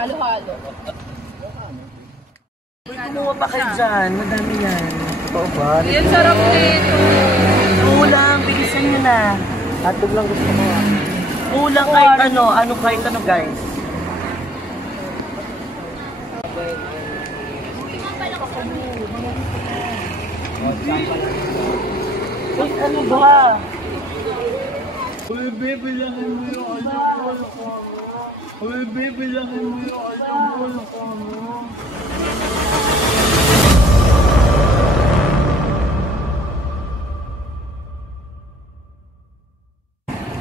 Halo-halo. Uy, kumuha pa kayo dyan. Madami yan. Totoo ba? Yan, sarap nito. Ulam, bilisan nyo na. Hatog lang gusto mo. Ulam kahit ano. Kahit ano guys. Uy, ano ba? Uy, bibilangin mo yung alam ko. Uy, bibilangin mo yung alam ko.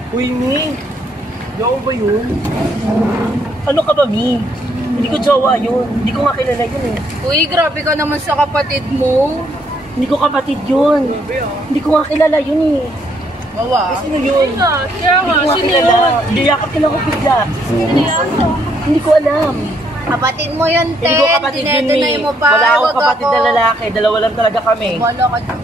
Uy, Mi. Jowa ba yun? Ano ka ba, Mi? Hindi ko jowa yun. Hindi ko nga kilala yun eh. Uy, grabe ka naman sa kapatid mo. Hindi ko kapatid yun. Hindi ko nga kilala yun eh. Bawa. Sino yun? Kaya nga, Hindi ko nga sino kilala. yun? Hindi yakap nila ko bigla. Hindi ko alam. Kapatid mo yun, Ted. Hindi ko kapatid yun, Mi. Dinedeny mo pa. Wala akong kapatid na lalaki. Dalawa lang talaga kami. Wala ka dyan.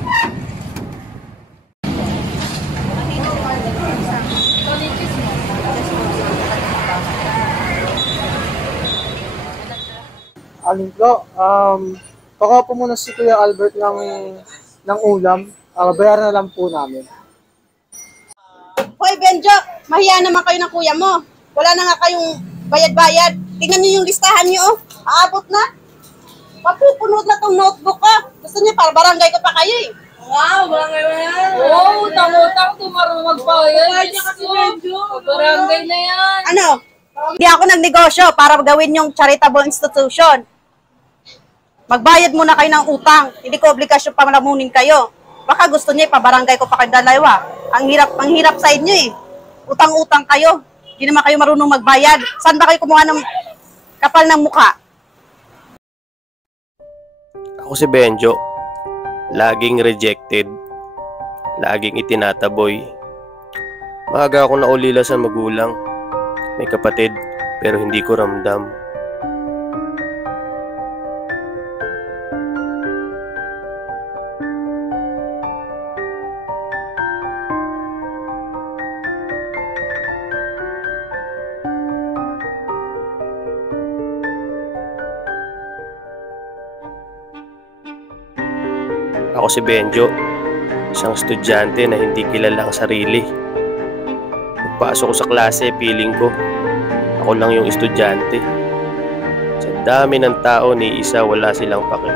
Alin ko, baka po muna si Kuya Albert ng ulam. Bayaran na lang po namin. Hoy, Benjo, mahiya naman kayo ng kuya mo. Wala na nga kayong bayad-bayad. Tingnan niyo yung listahan niyo, oh. Aabot na. Papupunod na tong notebook ko. Gusto niyo para barangay ko pa kayo eh. Wow, barangay mo yan. Oo, utang-utang, tumarong magbayad. Kaya kasi medyo. Barangay na yan. Ano? Hindi ako nagnegosyo para gawin yung charitable institution. Magbayad muna kayo ng utang. Hindi ko obligasyon pa malamunin kayo. Baka gusto niyo ipabarangay ko pa kayo dalawa. Ang hirap sa inyo eh. Utang-utang kayo. Hindi naman kayo marunong magbayad. Saan ba kayo kumuha ng kapal ng mukha? Ako si Benjo. Laging rejected. Laging itinataboy. Maaga akong naulila sa magulang. May kapatid, pero hindi ko ramdam. Ako si Benjo, isang estudyante na hindi kilala ang sarili. Pagpasok ko sa klase, feeling ko, ako lang yung estudyante. Sa dami ng tao, ni isa wala silang pake.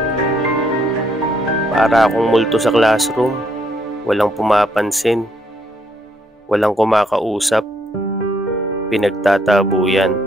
Para akong multo sa classroom, walang pumapansin, walang kumakausap, pinagtatabuyan.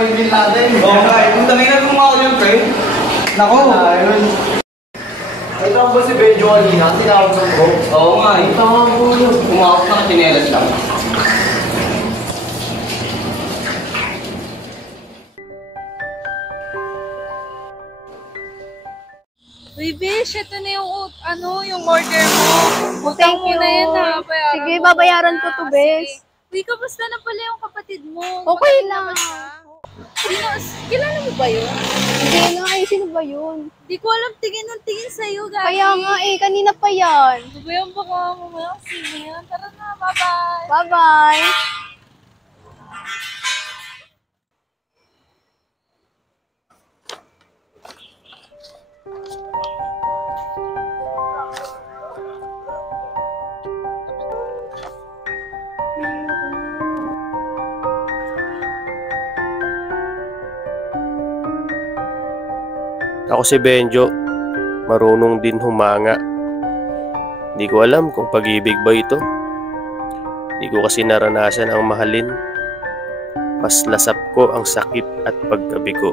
Bin Laden. Oo nga Nako! Ayun. Ito ang ba si Benjo kanina? Tinawag sa ko? Oo nga eh. Umakot na chinelas lang. Uy, Bish, ito na yung, yung order mo. Utang Thank mo na you. yan, ha? Bayaran Sige, mo babayaran muna. ko to, Bes. Sige. Uy, kamusta na pala yung kapatid mo? Okay Maganda lang. ba siya? Kilala mo ba yun? Hindi na, ay, sino ba yun? Di ko alam, tingin ng tingin sa'yo, Gagi. Kaya nga eh, kanina pa yan. Ano ba yung baka mamaya? Sino yan? Tara na, bye-bye. Bye-bye. Ako si Benjo, marunong din humanga. Di ko alam kung pag-ibig ba ito. Di ko kasi naranasan ang mahalin. Mas lasap ko ang sakit at pagkabigo.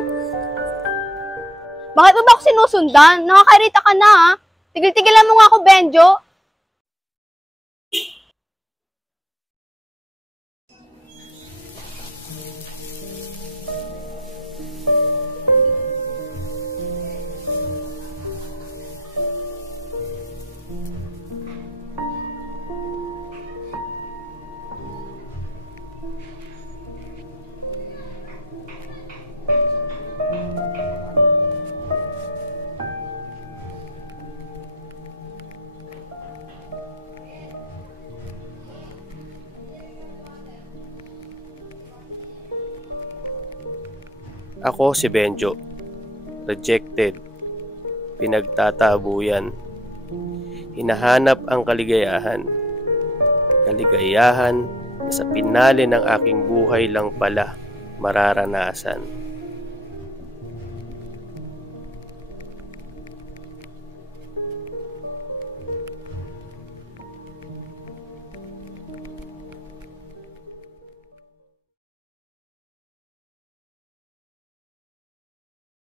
Bakit mo ba ako sinusundan? Nakakarita ka na ha? Tigil-tigilan mo nga ako, Benjo. Ako si Benjo, rejected, pinagtatabuyan, hinahanap ang kaligayahan. Kaligayahan na sa pinali ng aking buhay lang pala mararanasan.